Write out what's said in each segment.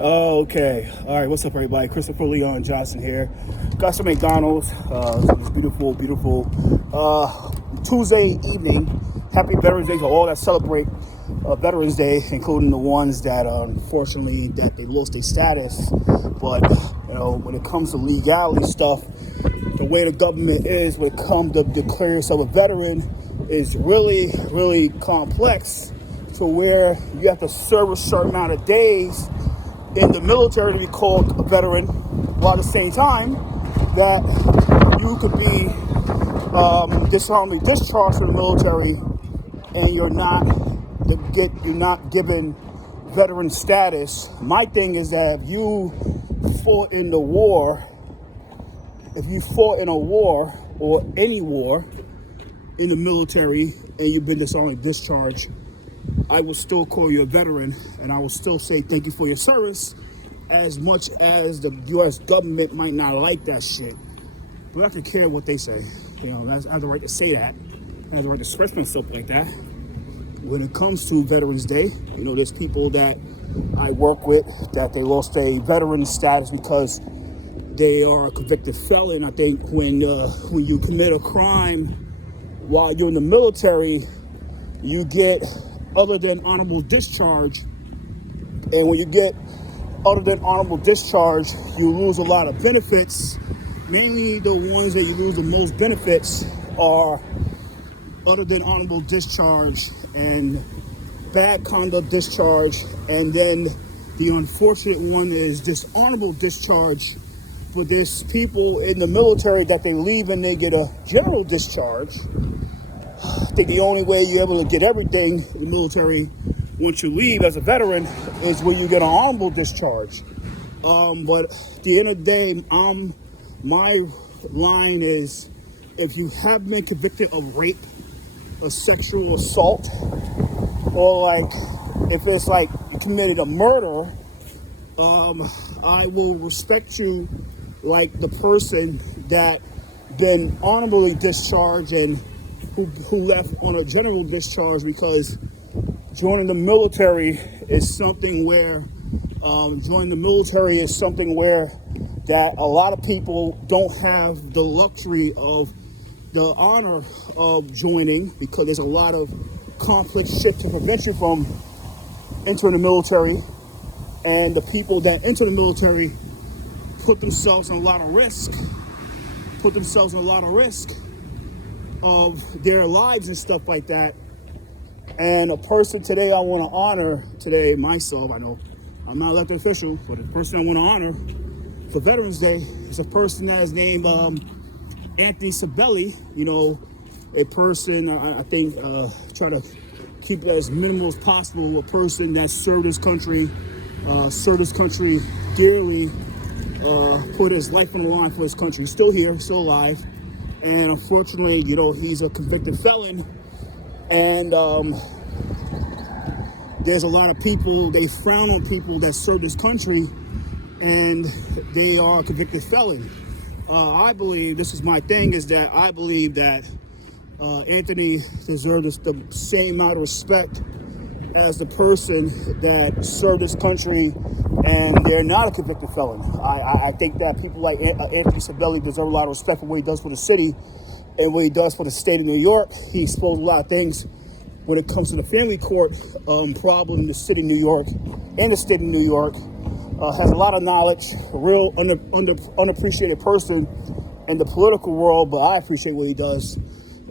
Okay. All right. What's up, everybody? Christopher Leon Johnson here. Got some McDonald's. It's beautiful, beautiful Tuesday evening. Happy Veterans Day to all that celebrate Veterans Day, including the ones that unfortunately that they lost their status. But when it comes to legality stuff, the way the government is when it comes to declare yourself a veteran is really, really complex. To where you have to serve a certain amount of days in the military to be called a veteran, while at the same time that you could be dishonorably discharged from the military and you're not given veteran status. My thing is that if you fought in a war or any war in the military and you've been dishonorably discharged, I will still call you a veteran, and I will still say thank you for your service, as much as the U.S. government might not like that shit. But I don't care what they say. I have the right to say that. I have the right to express myself like that. When it comes to Veterans Day, there's people that I work with that they lost a veteran status because they are a convicted felon. I think when you commit a crime while you're in the military, you get other than honorable discharge. And when you get other than honorable discharge, you lose a lot of benefits. Mainly the ones that you lose the most benefits are other than honorable discharge and bad conduct discharge. And then the unfortunate one is dishonorable discharge. But there's people in the military that they leave and they get a general discharge. I think the only way you're able to get everything in the military once you leave as a veteran is when you get an honorable discharge. But at the end of the day, my line is, if you have been convicted of rape, a sexual assault, or if it's you committed a murder, I will respect you like the person that been honorably discharged and who left on a general discharge, because joining the military is something where that a lot of people don't have the luxury of the honor of joining, because there's a lot of complex shit to prevent you from entering the military. And the people that enter the military put themselves in a lot of risk of their lives and stuff like that. And a person today I want to honor today, myself, I know I'm not elected official, but the person I want to honor for Veterans Day is a person that is named Anthony Sabelli. A person, I think, try to keep it as minimal as possible, a person that served his country dearly, put his life on the line for his country. He's still here, still alive. And unfortunately, he's a convicted felon. And there's a lot of people, they frown on people that serve this country and they are a convicted felon. I believe, this is my thing, is that I believe that Anthony deserves the same amount of respect as the person that served this country and they're not a convicted felon. I think that people like Anthony Sabelli deserve a lot of respect for what he does for the city and what he does for the state of New York. He exposed a lot of things when it comes to the family court problem in the city of New York and the state of New York. Has a lot of knowledge, a real unappreciated person in the political world, but I appreciate what he does.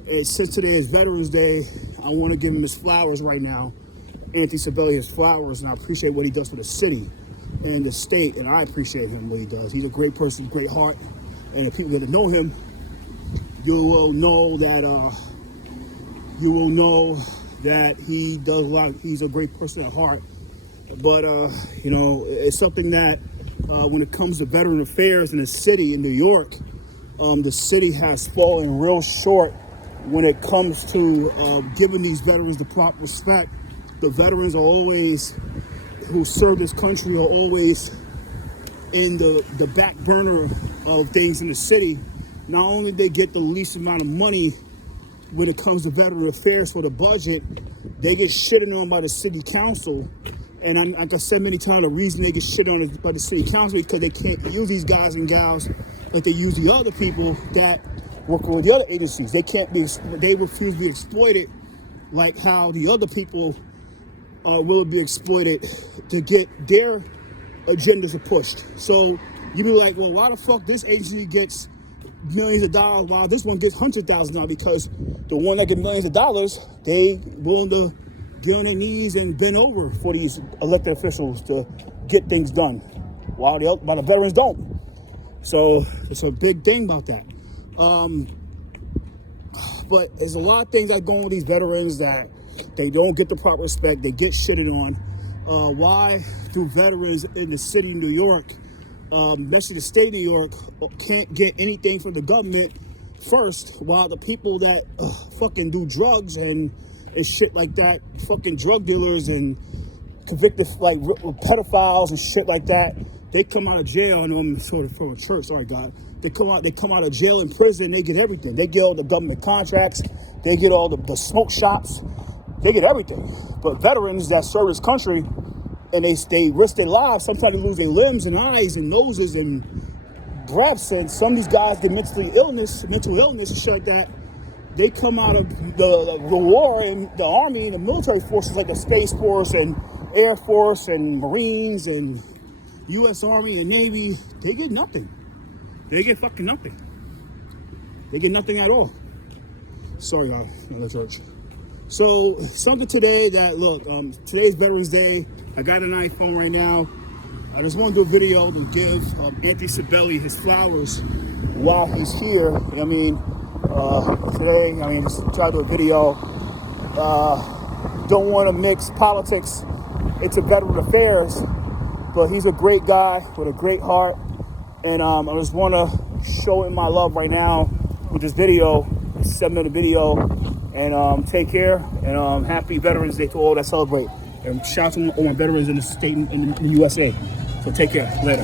And since today is Veterans Day, I want to give him his flowers right now. Anthony Sabelli his flowers, and I appreciate what he does for the city and the state, and I appreciate him, what he does. He's a great person, great heart, and if people get to know him, you will know that he does a lot. He's a great person at heart. But it's something that when it comes to veteran affairs in the city in New York, the city has fallen real short when it comes to giving these veterans the proper respect. The veterans who serve this country are always in the back burner of things in the city. Not only they get the least amount of money when it comes to veteran affairs for the budget, they get shitted on by the city council And like I said many times, the reason they get shit on is by the city council because they can't use these guys and gals like they use the other people that work with the other agencies. They refuse to be exploited like how the other people will be exploited to get their agendas pushed. So you be like, well, why the fuck this agency gets millions of dollars while this one gets $100,000 because the one that gets millions of dollars, they willing to get on their knees and bend over for these elected officials to get things done, while the veterans don't. So it's a big thing about that. But there's a lot of things that go on with these veterans that they don't get the proper respect. They get shitted on. Why do veterans in the city of New York, especially the state of New York, can't get anything from the government first, while the people that fucking do drugs and shit like that, fucking drug dealers and convicted like pedophiles and shit like that, they come out of jail. I know I'm sort of from a church, sorry God. They come out of jail and prison, they get everything. They get all the government contracts, they get all the smoke shops, they get everything. But veterans that serve this country and they risk their lives, sometimes they lose their limbs and eyes and noses and breaths, and some of these guys get mental illness and shit like that. They come out of the war and the army and the military forces like the Space Force and Air Force and Marines and U.S. Army and Navy. They get nothing. They get fucking nothing. They get nothing at all. Sorry, y'all, another church. So something today that, look, today's Veterans Day. I got an iPhone right now. I just want to do a video to give Anthony Sabelli his flowers while he's here. I mean, today, just try to do a video. Don't want to mix politics into veteran affairs, but he's a great guy with a great heart. And I just want to show him my love right now with this video, this 7-minute video. And take care, and happy Veterans Day to all that celebrate. And shout out to all my veterans in the state, in the USA. So take care. Later.